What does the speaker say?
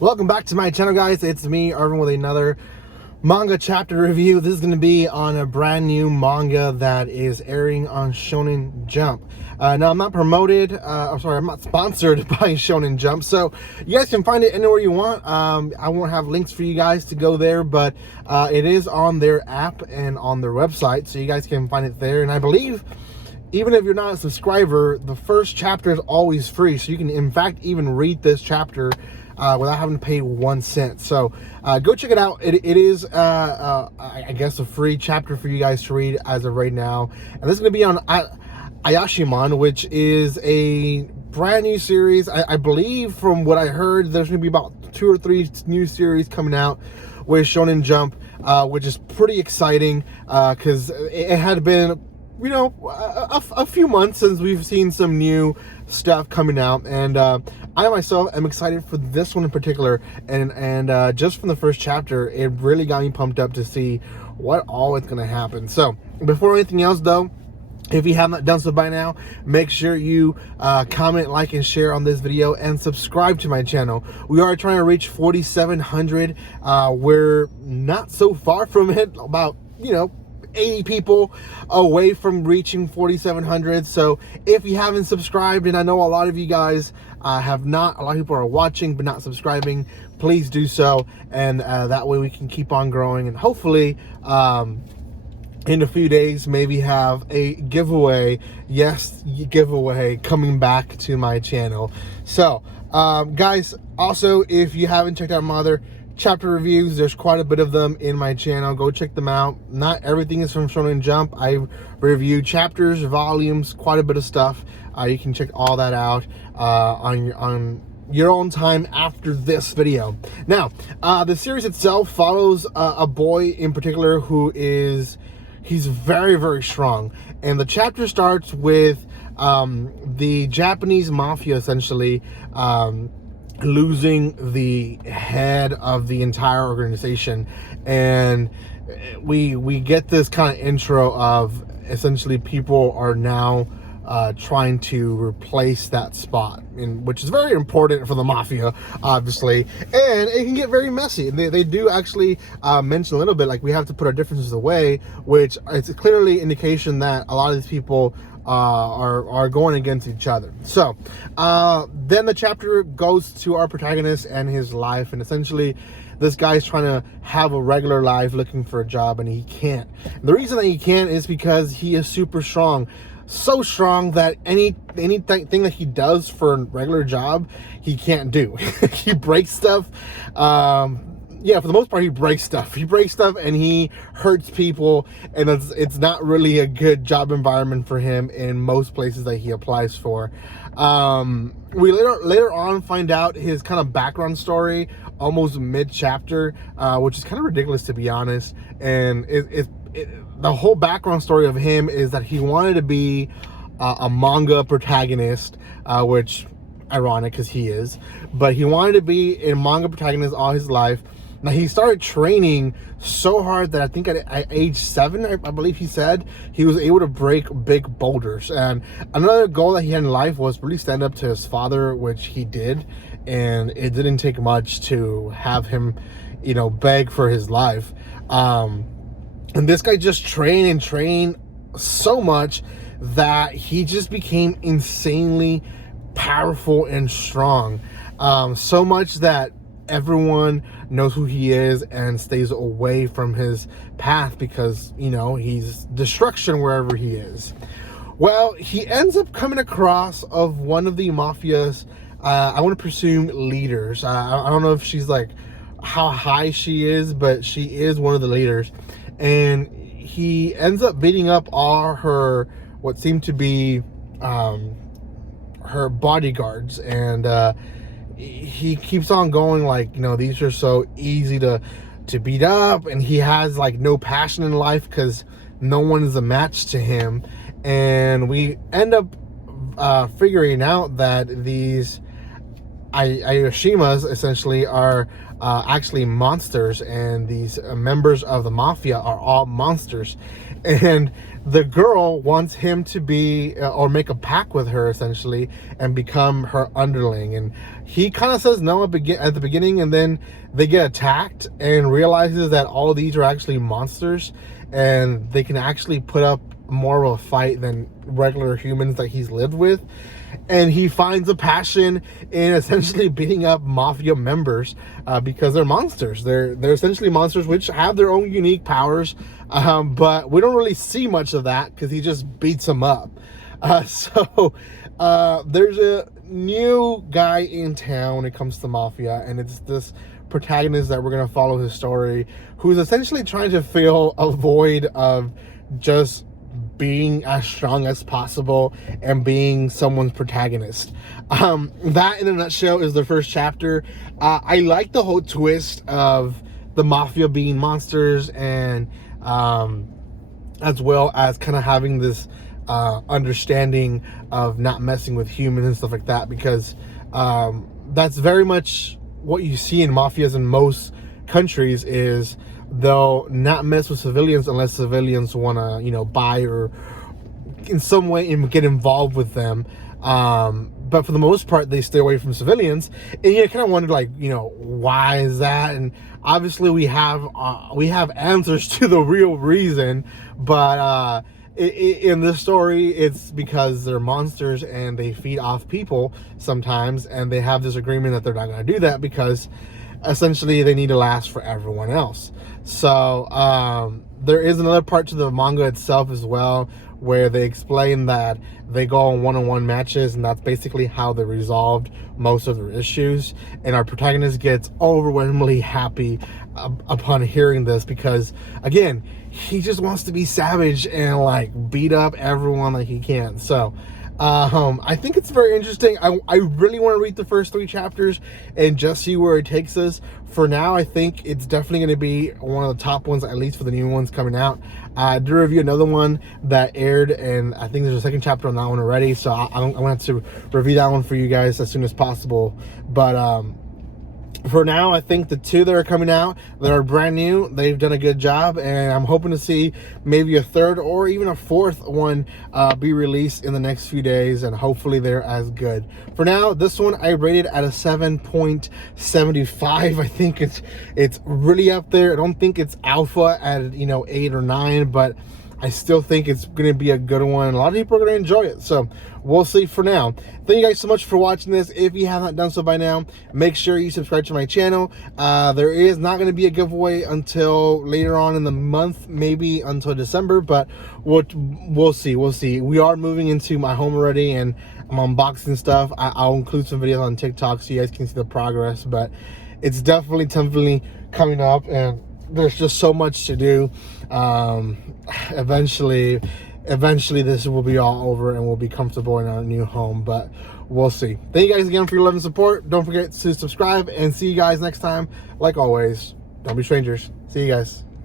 Welcome back to my channel, guys. It's me, Irvin, with another manga chapter review. This is going to be on a brand new manga that is airing on Shonen Jump. Now, I'm not promoted, I'm not sponsored by Shonen Jump, so you guys can find it anywhere you want. I won't have links for you guys to go there, but it is on their app and on their website, so you guys can find it there. And I believe, even if you're not a subscriber, the first chapter is always free, so you can, in fact, even read this chapter without having to pay 1 cent. So go check it out. It is, I guess, a free chapter for you guys to read as of right now. And this is going to be on Ayashimon, which is a brand new series. I believe, from what I heard, there's going to be about 2 or 3 new series coming out with Shonen Jump, which is pretty exciting because it had been, you know, a few months since we've seen some new stuff coming out, and I myself am excited for this one in particular, and just from the first chapter, it really got me pumped up to see what all is going to happen. So before anything else, though, if you have not done so by now, make sure you comment, like, and share on this video, and subscribe to my channel. We are trying to reach 4,700. We're not so far from it, about, 80 people away from reaching 4,700. So if you haven't subscribed, and I know a lot of you guys have not, a lot of people are watching but not subscribing, please do so, and that way we can keep on growing, and hopefully in a few days maybe have a giveaway coming back to my channel. So guys, also, if you haven't checked out my other chapter reviews, there's quite a bit of them in my channel. Go check them out. Not everything is from Shonen Jump. I review chapters, volumes, quite a bit of stuff. You can check all that out on your own time after this video. Now, the series itself follows a boy in particular who he's very, very strong, and the chapter starts with the Japanese mafia essentially losing the head of the entire organization, and we get this kind of intro of essentially people are now trying to replace that spot, which is very important for the mafia, obviously, and it can get very messy. They do actually mention a little bit, like, we have to put our differences away, which is clearly indication that a lot of these people are going against each other. So then the chapter goes to our protagonist and his life, and essentially this guy's trying to have a regular life, looking for a job, and he can't. And the reason that he can't is because he is super strong. So strong that anything that he does for a regular job, he can't do. He breaks stuff. Yeah, for the most part, he breaks stuff. He breaks stuff and he hurts people, and it's not really a good job environment for him in most places that he applies for. We later on find out his kind of background story almost mid-chapter, which is kind of ridiculous, to be honest. And the whole background story of him is that he wanted to be a manga protagonist, which ironic because he is, but he wanted to be a manga protagonist all his life. Now, he started training so hard that I think at age 7, I believe he said, he was able to break big boulders. And another goal that he had in life was really stand up to his father, which he did. And it didn't take much to have him, beg for his life. And this guy just trained so much that he just became insanely powerful and strong. So much that everyone knows who he is and stays away from his path because, he's destruction wherever he is. Well, he ends up coming across of one of the mafia's, I want to presume, leaders. I don't know if she's like how high she is, but she is one of the leaders. And he ends up beating up all her, what seemed to be her bodyguards, and he keeps on going, like, these are so easy to beat up, and he has like no passion in life because no one is a match to him. And we end up figuring out that Ayashimas essentially are actually monsters, and these members of the mafia are all monsters. And the girl wants him to be or make a pact with her essentially and become her underling, and he kind of says no at the beginning, and then they get attacked and realizes that all these are actually monsters and they can actually put up more of a fight than regular humans that he's lived with. And he finds a passion in essentially beating up mafia members because they're monsters. They're essentially monsters which have their own unique powers, but we don't really see much of that because he just beats them up. So there's a new guy in town when it comes to mafia, and it's this protagonist that we're going to follow his story, who's essentially trying to fill a void of just being as strong as possible and being someone's protagonist. That in a nutshell is the first chapter. I like the whole twist of the mafia being monsters, and as well as kind of having this understanding of not messing with humans and stuff like that, because that's very much what you see in mafias in most countries. Is they'll not mess with civilians unless civilians want to, you know, buy or in some way get involved with them. But for the most part, they stay away from civilians. And you kind of wonder, like, you know, why is that? And obviously we have answers to the real reason. But in this story, it's because they're monsters and they feed off people sometimes. And they have this agreement that they're not going to do that because essentially they need to last for everyone else. So there is another part to the manga itself as well, where they explain that they go on one-on-one matches, and that's basically how they resolved most of their issues. And our protagonist gets overwhelmingly happy upon hearing this, because again, he just wants to be savage and like beat up everyone that he can. So I think it's very interesting. I really want to read the first 3 chapters and just see where it takes us. For now, I think it's definitely going to be one of the top ones, at least for the new ones coming out. I did review another one that aired, and I think there's a second chapter on that one already. So I'm going to have to review that one for you guys as soon as possible. But for now, I think the 2 that are coming out that are brand new, they've done a good job, and I'm hoping to see maybe a 3rd or even a 4th one be released in the next few days, and hopefully they're as good. For now, this one I rated at a 7.75. I think it's really up there. I don't think it's alpha at, you know, 8 or 9, but I still think it's going to be a good one. A lot of people are going to enjoy it. So we'll see for now. Thank you guys so much for watching this. If you have not done so by now, make sure you subscribe to my channel. There is not going to be a giveaway until later on in the month, maybe until December, but we'll see. We'll see. We are moving into my home already, and I'm unboxing stuff. I'll include some videos on TikTok so you guys can see the progress, but it's definitely coming up, and there's just so much to do. Eventually this will be all over and we'll be comfortable in our new home, but we'll see. Thank you guys again for your love and support. Don't forget to subscribe, and see you guys next time. Like always, don't be strangers. See you guys.